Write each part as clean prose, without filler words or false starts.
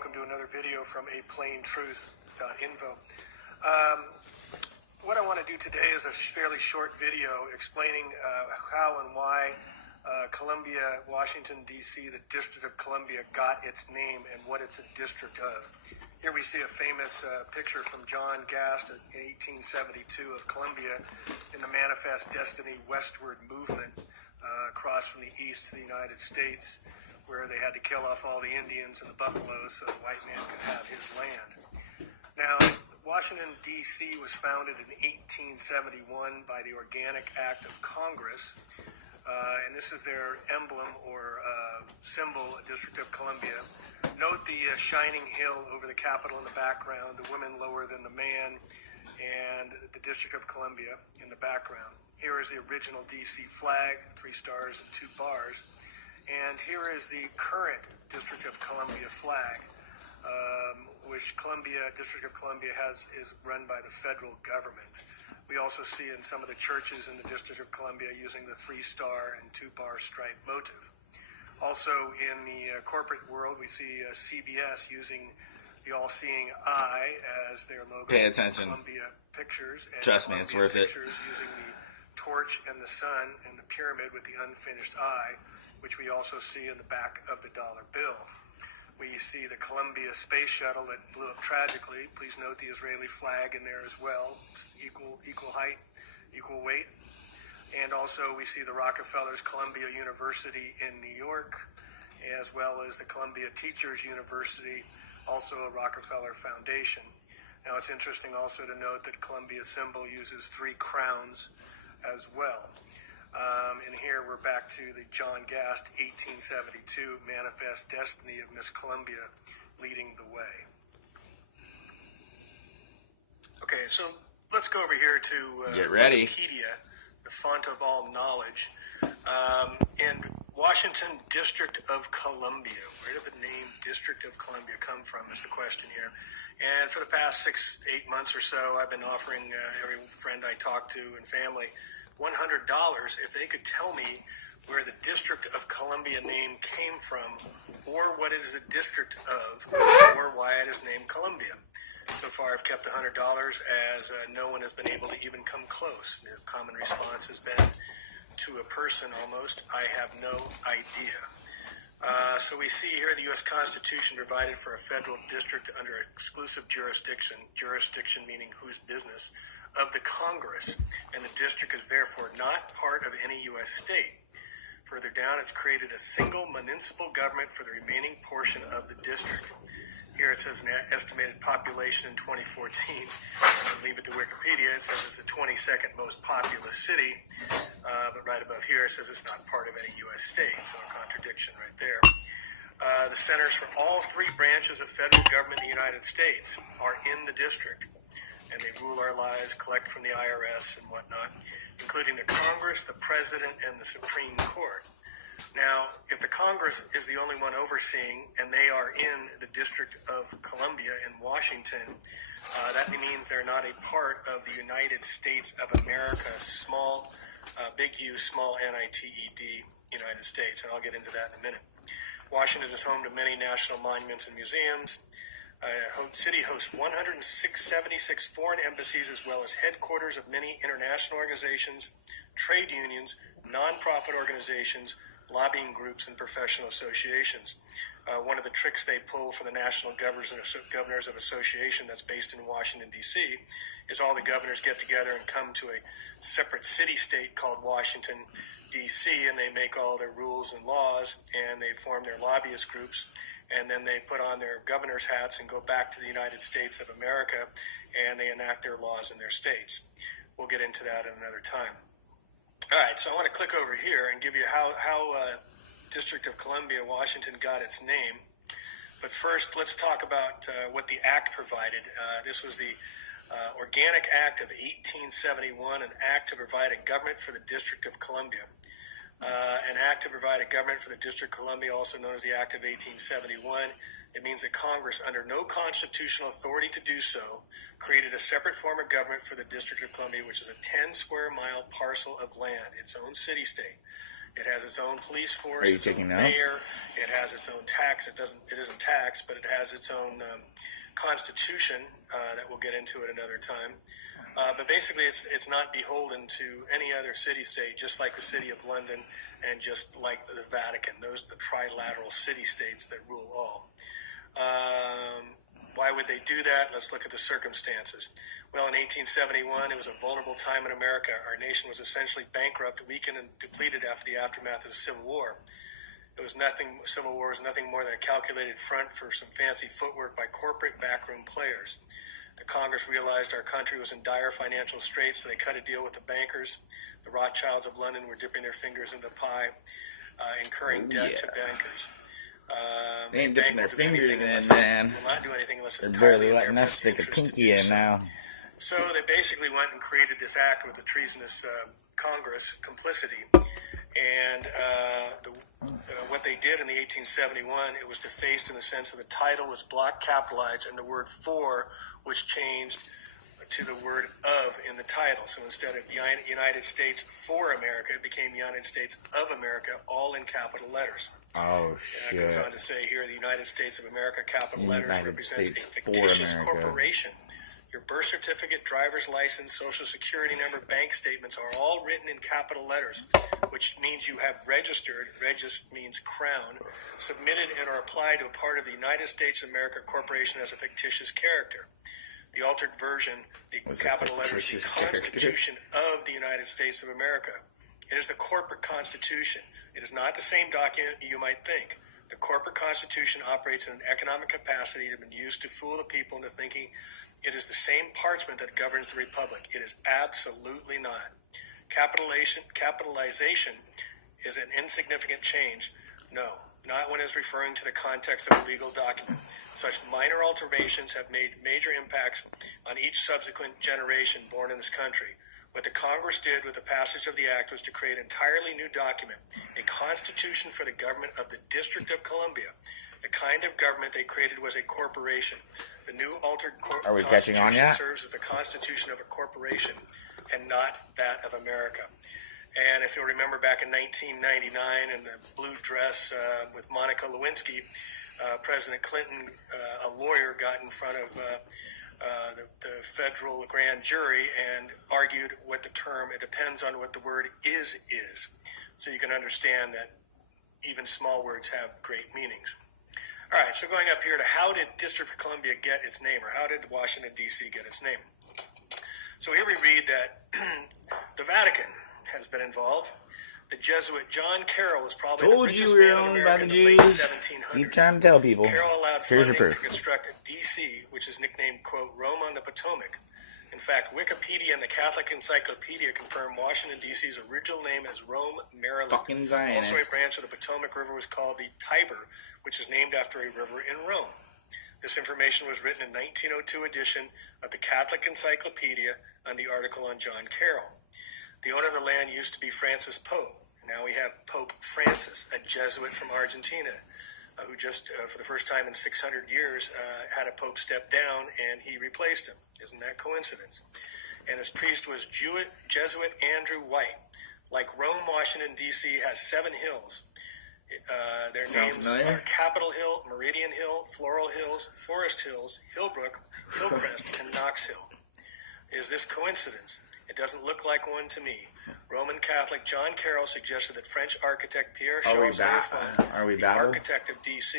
welcome to another video from aplaintruth.info. What I want to do today is a fairly short video explaining how and why Columbia, Washington, D.C., the District of Columbia, got its name and what it's a district of. Here we see a famous picture from John Gast in 1872 of Columbia in the Manifest Destiny Westward movement across from the east to the United States, where they had to kill off all the Indians and the buffaloes so the white man could have his land. Now, Washington, D.C. was founded in 1871 by the Organic Act of Congress, and this is their emblem or symbol, District of Columbia. Note the shining hill over the Capitol in the background, the women lower than the man, and the District of Columbia in the background. Here is the original D.C. flag, 3 stars and 2 bars. And here is the current District of Columbia flag, which District of Columbia is run by the federal government. We also see in some of the churches in the District of Columbia using the 3-star and 2-bar stripe motif. Also in the corporate world, we see CBS using the all-seeing eye as their logo. Pay attention. Columbia Pictures. And trust me, it's worth it. Pictures using the torch and the sun and the pyramid with the unfinished eye, which we also see in the back of the dollar bill. We see the Columbia space shuttle that blew up tragically. Please note the Israeli flag in there as well. Equal height, equal weight. And also we see the Rockefellers Columbia University in New York, as well as the Columbia Teachers University, also a Rockefeller Foundation. Now it's interesting also to note that Columbia's symbol uses 3 crowns as well. And here we're back to the John Gast 1872 Manifest Destiny of Miss Columbia leading the way. Okay, so let's go over here to Get ready. Wikipedia, the font of all knowledge. And Washington District of Columbia. Where did the name District of Columbia come from is the question here. And for the past 6-8 months or so, I've been offering every friend I talk to and family $100 if they could tell me where the District of Columbia name came from, or what it is a district of, or why it is named Columbia. So far I've kept $100 as no one has been able to even come close. The common response has been, to a person almost, I have no idea. So we see here the U.S. Constitution provided for a federal district under exclusive jurisdiction meaning whose business, of the Congress, and the district is therefore not part of any U.S. state. Further down, it's created a single municipal government for the remaining portion of the district. Here it says an estimated population in 2014. I'll leave it to Wikipedia. It says it's the 22nd most populous city, but right above here it says it's not part of any U.S. state, so a contradiction right there. The centers for all 3 branches of federal government in the United States are in the district, and they rule our lives, collect from the IRS and whatnot, including the Congress, the President, and the Supreme Court. Now, if the Congress is the only one overseeing, and they are in the District of Columbia in Washington, that means they're not a part of the United States of America, small, big U, small N-I-T-E-D, United States, and I'll get into that in a minute. Washington is home to many national monuments and museums. City hosts 176 foreign embassies, as well as headquarters of many international organizations, trade unions, nonprofit organizations, lobbying groups, and professional associations. One of the tricks they pull for the National Governors of Association that's based in Washington, D.C., is all the governors get together and come to a separate city-state called Washington, D.C., and they make all their rules and laws, and they form their lobbyist groups, and then they put on their governor's hats and go back to the United States of America, and they enact their laws in their states. We'll get into that at another time. All right, so I want to click over here and give you how District of Columbia, Washington got its name. But first, let's talk about what the Act provided. This was the Organic Act of 1871, an act to provide a government for the District of Columbia. An act to provide a government for the District of Columbia, also known as the Act of 1871. It means that Congress, under no constitutional authority to do so, created a separate form of government for the District of Columbia, which is a 10-square-mile parcel of land, its own city-state. It has its own police force, its own mayor, It has its own tax. It isn't taxed, but it has its own constitution that we'll get into at another time. But basically, it's not beholden to any other city-state, just like the City of London and just like the Vatican. Those are the trilateral city-states that rule all. Why would they do that? Let's look at the circumstances. Well, in 1871, it was a vulnerable time in America. Our nation was essentially bankrupt, weakened, and depleted after the aftermath of the Civil War. Civil War was nothing more than a calculated front for some fancy footwork by corporate backroom players. The Congress realized our country was in dire financial straits, so they cut a deal with the bankers. The Rothschilds of London were dipping their fingers in the pie, incurring debt to bankers. They ain't dipping their fingers in, man. Will not do anything unless it's They're barely entirely in letting their us best stick a interest to pinky do in so. now. So they basically went and created this act with the treasonous Congress complicity. And what they did in the 1871, it was defaced in the sense that the title was block capitalized and the word for was changed to the word of in the title. So instead of United States for America, it became United States of America, all in capital letters. Oh, And shit. it goes on to say here, the United States of America, capital letters, United represents States a for fictitious America. corporation. Your birth certificate, driver's license, social security number, bank statements are all written in capital letters, which means you have registered, regis means crown, submitted and are applied to a part of the United States of America Corporation as a fictitious character. The altered version, the capital letters, the Constitution of the United States of America. It is the corporate constitution. It is not the same document you might think. The corporate constitution operates in an economic capacity that has been used to fool the people into thinking it is the same parchment that governs the republic. It is absolutely not. Capitalization is an insignificant change. No, not when it's referring to the context of a legal document. Such minor alterations have made major impacts on each subsequent generation born in this country. What the Congress did with the passage of the act was to create an entirely new document, a constitution for the government of the District of Columbia. The kind of government they created was a corporation. The new altered constitution serves as the constitution of a corporation and not that of America. And if you'll remember back in 1999 in the blue dress with Monica Lewinsky, President Clinton, a lawyer, got in front of the federal grand jury and argued what the term, it depends on what the word is. So you can understand that even small words have great meanings. All right, so going up here to how did District of Columbia get its name, or how did Washington, D.C. get its name? So here we read that the Vatican has been involved. The Jesuit John Carroll was probably the richest man in America in the late 1700s. Keep trying to tell people. Carroll allowed funding to construct a D.C., which is nicknamed, quote, Rome on the Potomac. In fact, Wikipedia and the Catholic Encyclopedia confirm Washington, D.C.'s original name as Rome, Maryland. Fucking Zionist. Also, a branch of the Potomac River was called the Tiber, which is named after a river in Rome. This information was written in 1902 edition of the Catholic Encyclopedia on the article on John Carroll. The owner of the land used to be Francis Pope. Now we have Pope Francis, a Jesuit from Argentina, who just, for the first time in 600 years, had a pope step down, and he replaced him. Isn't that coincidence? And his priest was Jesuit Andrew White. Like Rome, Washington, D.C. has 7 hills. Their names are Capitol Hill, Meridian Hill, Floral Hills, Forest Hills, Hillbrook, Hillcrest, and Knox Hill. Is this coincidence? It doesn't look like one to me. Roman Catholic John Carroll suggested that French architect Pierre Charles L'Enfant, the architect of D.C.,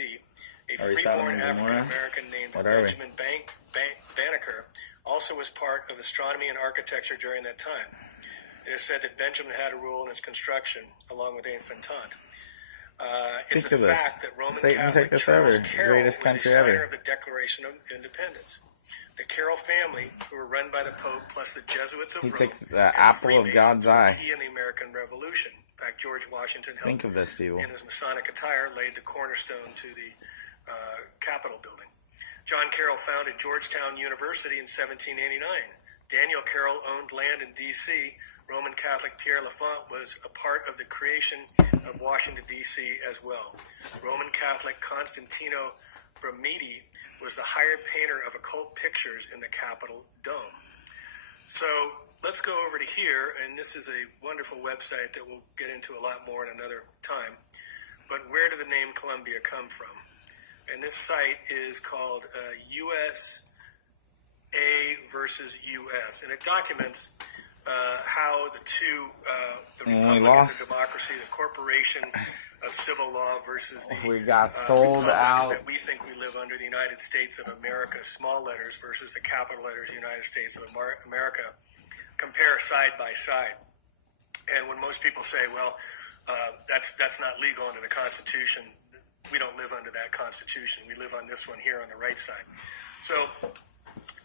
a freeborn African-American named Benjamin Banneker, also was part of astronomy and architecture during that time. It is said that Benjamin had a role in its construction, along with L'Enfant. It's a fact that Roman Catholic Charles Carroll was a signer of the Declaration of Independence. The Carroll family, who were run by the Pope, plus the Jesuits of Rome, the apple of God's eye. Key in the American Revolution. In fact, George Washington helped in his Masonic attire, laid the cornerstone to the Capitol building. John Carroll founded Georgetown University in 1789. Daniel Carroll owned land in D.C. Roman Catholic Pierre L'Enfant was a part of the creation of Washington, D.C. as well. Roman Catholic Constantino Brumidi was the hired painter of occult pictures in the Capitol dome. So let's go over to here, and this is a wonderful website that we'll get into a lot more in another time. but where did the name Columbia come from? And this site is called USA versus US, and it documents how the two, the Republic of the Democracy, the Corporation of Civil Law versus the we got sold Republic out that we think we live under, the United States of America, small letters, versus the capital letters, United States of America, compare side by side. And when most people say, well, that's not legal under the Constitution, we don't live under that Constitution. We live on this one here on the right side. So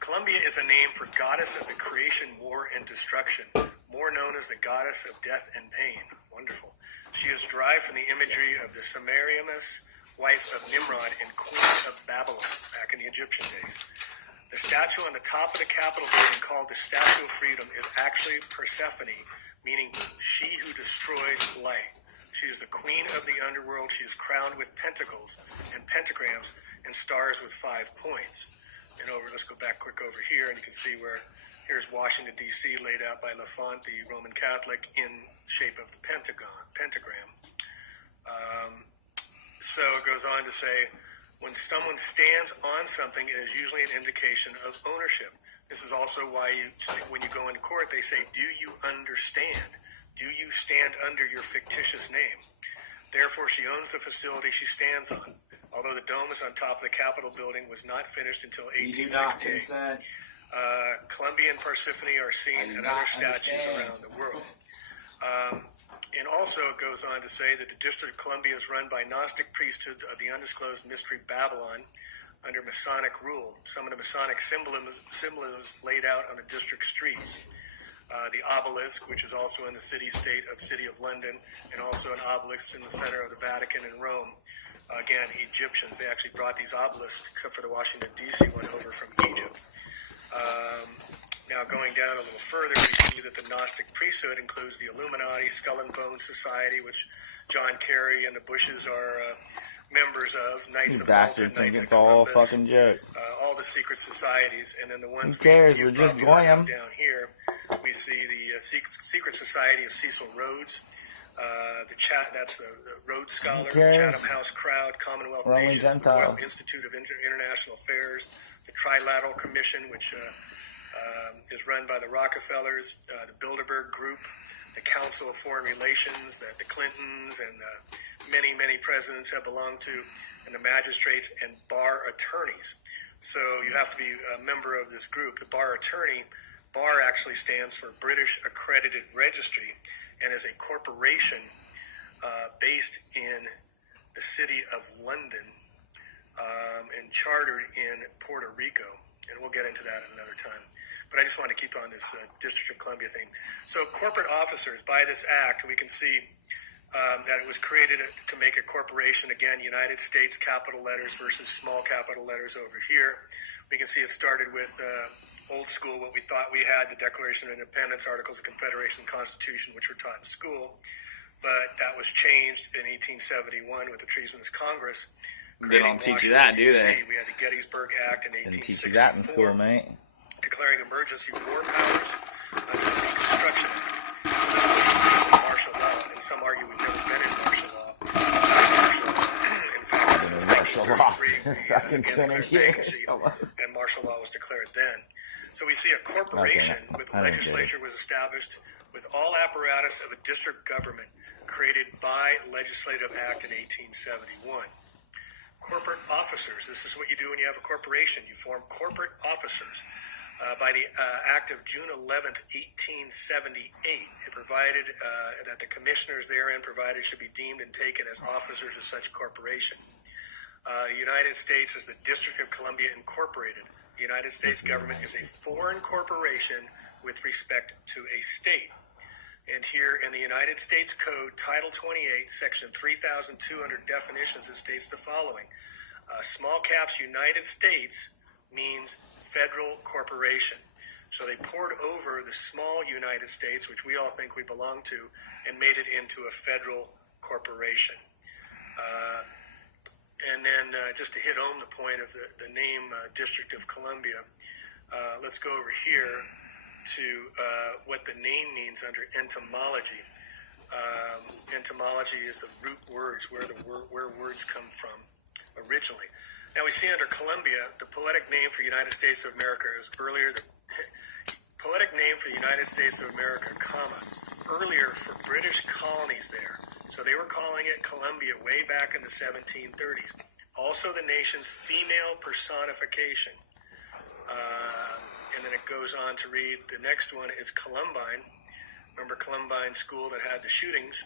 Columbia is a name for goddess of the creation, war, and destruction, more known as the goddess of death and pain. Wonderful. She is derived from the imagery of the Semiramis, wife of Nimrod and queen of Babylon, back in the Egyptian days. The statue on the top of the Capitol building, called the Statue of Freedom, is actually Persephone, meaning she who destroys light. She is the queen of the underworld. She is crowned with pentacles and pentagrams and stars with 5 points. And let's go back quick over here, and you can see where here's Washington, D.C., laid out by Lafont, the Roman Catholic, in shape of the pentagram. So it goes on to say, when someone stands on something, it is usually an indication of ownership. This is also why when you go into court, they say, do you understand? Do you stand under your fictitious name? Therefore, she owns the facility she stands on. Although the dome is on top of the Capitol building, was not finished until 1868. Columbia and Persephone are seen in other statues around the world. And also it goes on to say that the District of Columbia is run by Gnostic priesthoods of the undisclosed mystery Babylon under Masonic rule. Some of the Masonic symbolism laid out on the district streets. The obelisk, which is also in the city-state of City of London, and also an obelisk in the center of the Vatican in Rome. Again, Egyptians, they actually brought these obelisks, except for the Washington, D.C. one, over from Egypt. Now, going down a little further, we see that the Gnostic priesthood includes the Illuminati, Skull and Bones Society, which John Kerry and the Bushes are members of, Knights of Malta, Knights of Columbus, all fucking joke. All the secret societies, and then the ones who cares? We're just Goyim. Down here, we see the Secret Society of Cecil Rhodes, that's the Rhodes Scholar, Chatham House Crowd, Commonwealth Roman Nations, the Royal Gentiles. Institute of International Affairs, the Trilateral Commission, which is run by the Rockefellers, the Bilderberg Group, the Council of Foreign Relations, the Clintons, and many, many presidents have belonged to, and the magistrates and bar attorneys. So you have to be a member of this group. The bar attorney, bar actually stands for British Accredited Registry, and is a corporation based in the city of London and chartered in Puerto Rico. And we'll get into that at another time. But I just want to keep on this District of Columbia thing. So corporate officers, by this act, we can see that it was created to make a corporation, again, United States capital letters versus small capital letters over here. We can see it started with old school, what we thought we had, the Declaration of Independence, Articles of Confederation, Constitution, which were taught in school. But that was changed in 1871 with the Treasonous Congress. They don't teach you that, do they? We had the Gettysburg Act in 1864. Didn't teach you that in school, mate. Declaring emergency war powers under the Reconstruction Act. So this was increase in martial law, and some argue we've never been in martial law. In fact, since 1933, and martial law was declared then. So we see a corporation with the legislature was established with all apparatus of a district government created by Legislative Act in 1871. Corporate officers. This is what you do when you have a corporation. You form corporate officers. By the Act of June 11th, 1878, it provided that the commissioners therein provided should be deemed and taken as officers of such corporation. The United States is the District of Columbia Incorporated. The United States government is a foreign corporation with respect to a state. And here in the United States Code, Title 28, Section 3200 definitions, it states the following. Small caps United States means federal corporation. So they poured over the small United States, which we all think we belong to, and made it into a federal corporation. And then just to hit home the point of the name District of Columbia, let's go over here to what the name means under entomology. Entomology is the root words, where words come from originally. Now we see under Columbia, the poetic name for United States of America is earlier. The poetic name for the United States of America, comma, earlier for British colonies there. So they were calling it Columbia way back in the 1730s. Also the nation's female personification. And then it goes on to read, the next one is Columbine. Remember Columbine School that had the shootings?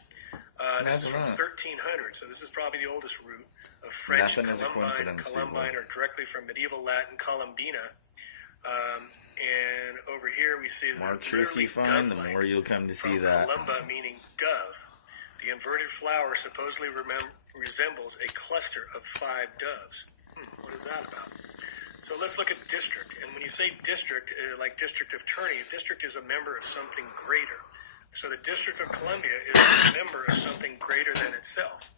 This is from 1300, so this is probably the oldest root of French Columbine, or directly from medieval Latin Columbina. And over here we see the more truth you find, the more you'll come to see that. Columba meaning dove. The inverted flower supposedly resembles a cluster of 5 doves. What is that about? So let's look at district. And when you say district, like District of Attorney, a district is a member of something greater. So the District of Columbia is a member of something greater than itself.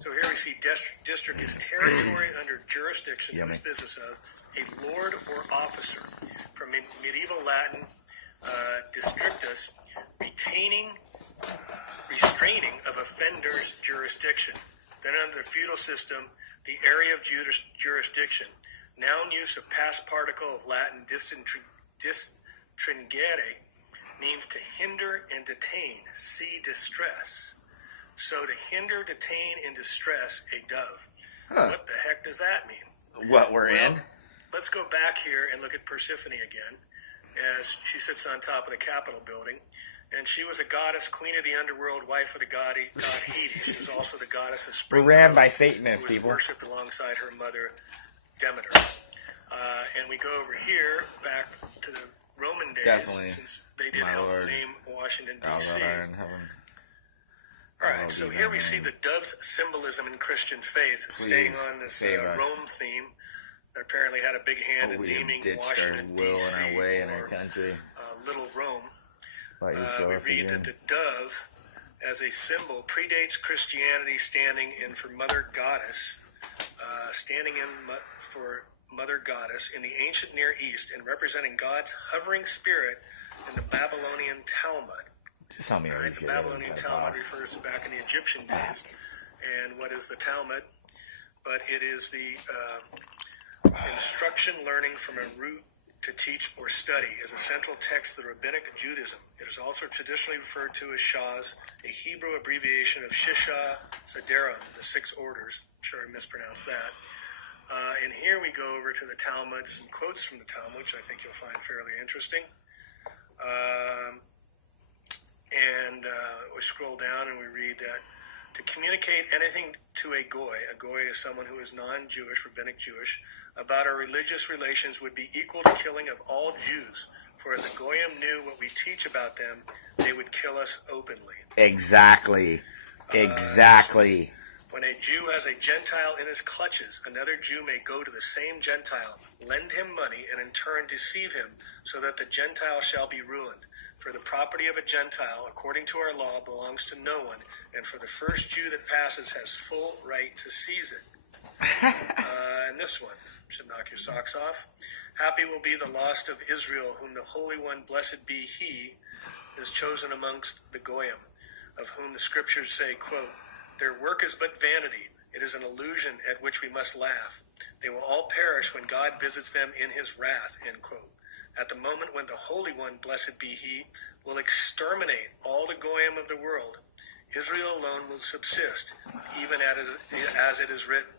So here we see district is territory under jurisdiction, whose business of a lord or officer. From medieval Latin, districtus, restraining of offender's jurisdiction. Then under the feudal system, the area of jurisdiction. Noun use of past particle of Latin distringere means to hinder and detain. See distress. So to hinder, detain, and distress a dove. What the heck does that mean? What we're in? Let's go back here and look at Persephone again, as she sits on top of the Capitol building. And she was a goddess, queen of the underworld, wife of the god Hades. She was also the goddess of spring. We're ran by Satanists, who was people. worshipped alongside her mother, Demeter. And we go over here, back to the Roman days, since they did help name Washington, D.C. All right, so here we see the dove's symbolism in Christian faith, staying on this Rome theme that apparently had a big hand in naming Washington, D.C. or Little Rome. We read that the dove, as a symbol, predates Christianity, standing in for Mother Goddess, in the ancient Near East, and representing God's hovering spirit in the Babylonian Talmud. The Babylonian Talmud refers to back in the Egyptian days. And what is the Talmud? But it is the instruction learning from a root to teach or study, is a central text of the Rabbinic Judaism. It is also traditionally referred to as Shas, a Hebrew abbreviation of Shisha Sederim, the 6 orders. I'm sure I mispronounced that. And here we go over to the Talmud, some quotes from the Talmud, which I think you'll find fairly interesting. We scroll down and we read that to communicate anything to a goy is someone who is non-Jewish, rabbinic Jewish, about our religious relations would be equal to killing of all Jews. For as the goyim knew what we teach about them, they would kill us openly. Exactly. When a Jew has a Gentile in his clutches, another Jew may go to the same Gentile, lend him money, and in turn deceive him, so that the Gentile shall be ruined. For the property of a Gentile, according to our law, belongs to no one, and for the first Jew that passes has full right to seize it. And this one should knock your socks off. Happy will be the lost of Israel, whom the Holy One, blessed be He, is chosen amongst the Goyim, of whom the Scriptures say, quote, their work is but vanity. It is an illusion at which we must laugh. They will all perish when God visits them in His wrath, end quote. At the moment when the Holy One, blessed be He, will exterminate all the Goyim of the world, Israel alone will subsist, even as it is written.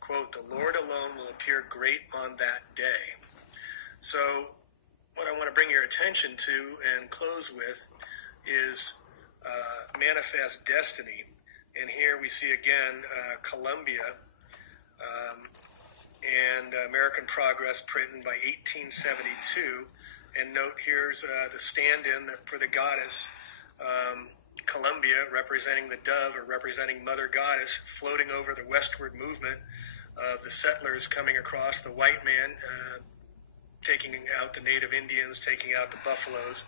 Quote, the Lord alone will appear great on that day. So what I want to bring your attention to and close with is Manifest Destiny. And here we see again Columbia and American Progress printed by 1872. And note here's the stand-in for the goddess, Columbia, representing the dove or representing Mother Goddess, floating over the westward movement of the settlers coming across, the white man taking out the native Indians, taking out the buffaloes.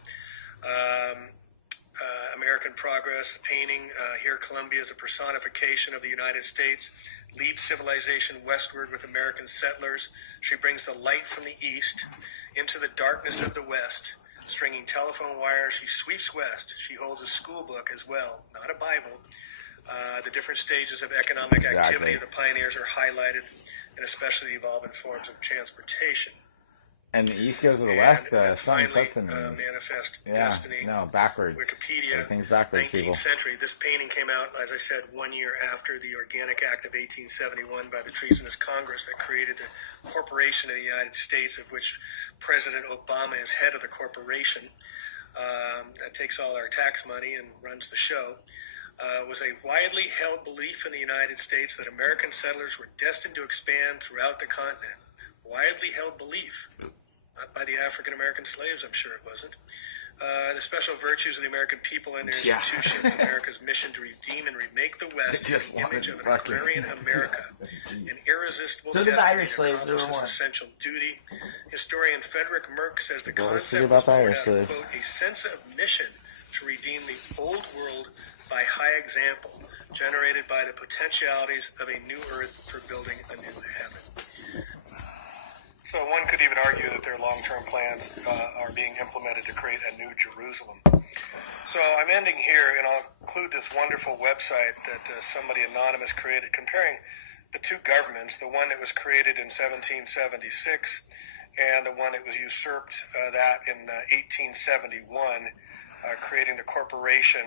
American Progress painting here Columbia is a personification of the United States, leads civilization westward with American settlers. She brings the light from the east into the darkness of the west. stringing telephone wires. She sweeps west. She holds a school book as well, not a Bible. The different stages of economic activity of the pioneers are highlighted, and especially the evolving forms of transportation. And the east goes to the west, the sun sets in the east. Manifest Destiny. No, backwards. Wikipedia. Everything's backwards, 19th people. century. This painting came out, as I said, 1 year after the Organic Act of 1871 by the Treasonous Congress that created the Corporation of the United States, of which President Obama is head of the corporation. That takes all our tax money and runs the show. Was a widely held belief in the United States that American settlers were destined to expand throughout the continent. Widely held belief. Not by the African-American slaves, I'm sure it wasn't. The special virtues of the American people and their institutions, America's mission to redeem and remake the West in the image of an agrarian America, an irresistible destiny to accomplish this essential duty. Historian Frederick Merck says the concept was born out of, quote, a sense of mission to redeem the old world by high example, generated by the potentialities of a new earth for building a new heaven. So one could even argue that their long-term plans are being implemented to create a new Jerusalem. So I'm ending here, and I'll include this wonderful website that somebody anonymous created, comparing the two governments, the one that was created in 1776 and the one that was usurped that in 1871, creating the corporation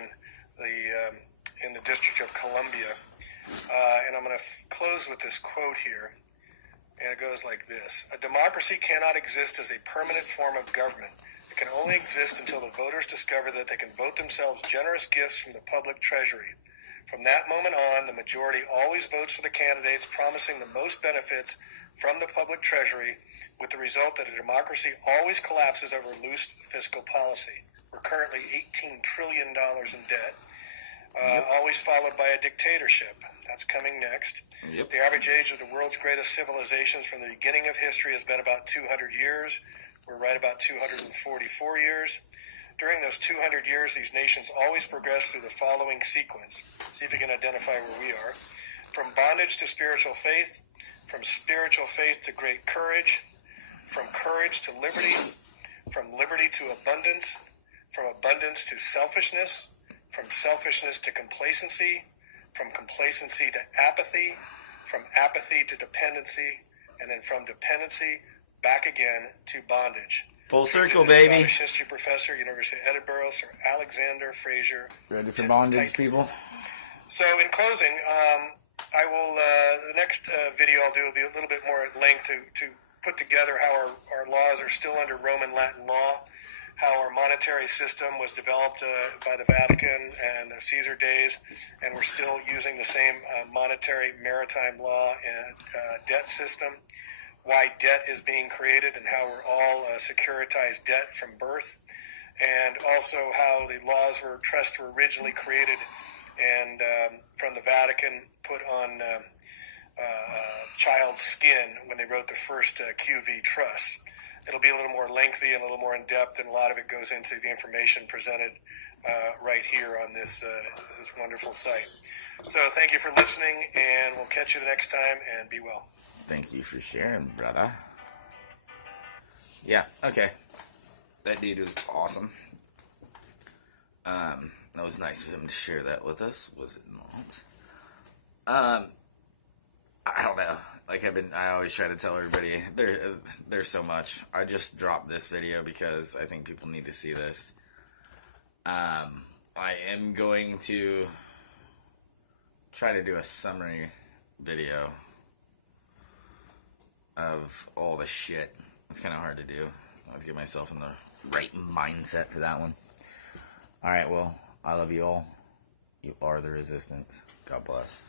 in the District of Columbia. And I'm going to close with this quote here. And it goes like this. A democracy cannot exist as a permanent form of government. It can only exist until the voters discover that they can vote themselves generous gifts from the public treasury. From that moment on, the majority always votes for the candidates promising the most benefits from the public treasury, with the result that a democracy always collapses over loose fiscal policy. We're currently $18 trillion in debt. Always followed by a dictatorship. That's coming next. Yep. The average age of the world's greatest civilizations from the beginning of history has been about 200 years. We're right about 244 years. During those 200 years, these nations always progress through the following sequence. See if you can identify where we are. From bondage to spiritual faith, from spiritual faith to great courage, from courage to liberty, from liberty to abundance, from abundance to selfishness, from selfishness to complacency, from complacency to apathy, from apathy to dependency, and then from dependency back again to bondage. Full circle, baby. Scottish history professor, University of Edinburgh, Sir Alexander Fraser. Ready for bondage, people? So, in closing, I will. The next video I'll do will be a little bit more at length to put together how our laws are still under Roman Latin law, how our monetary system was developed by the Vatican and the Caesar days, and we're still using the same monetary maritime law and debt system, why debt is being created and how we're all securitized debt from birth, and also how the laws were originally created and from the Vatican put on child's skin when they wrote the first QV trusts. It'll be a little more lengthy and a little more in-depth, and a lot of it goes into the information presented right here on this wonderful site. So thank you for listening, and we'll catch you the next time, and be well. Thank you for sharing, brother. Yeah, okay. That dude was awesome. That was nice of him to share that with us, was it not? I don't know. Like I always try to tell everybody, there's so much. I just dropped this video because I think people need to see this. I am going to try to do a summary video of all the shit. It's kind of hard to do. I have to get myself in the right mindset for that one. Alright, well, I love you all. You are the resistance. God bless.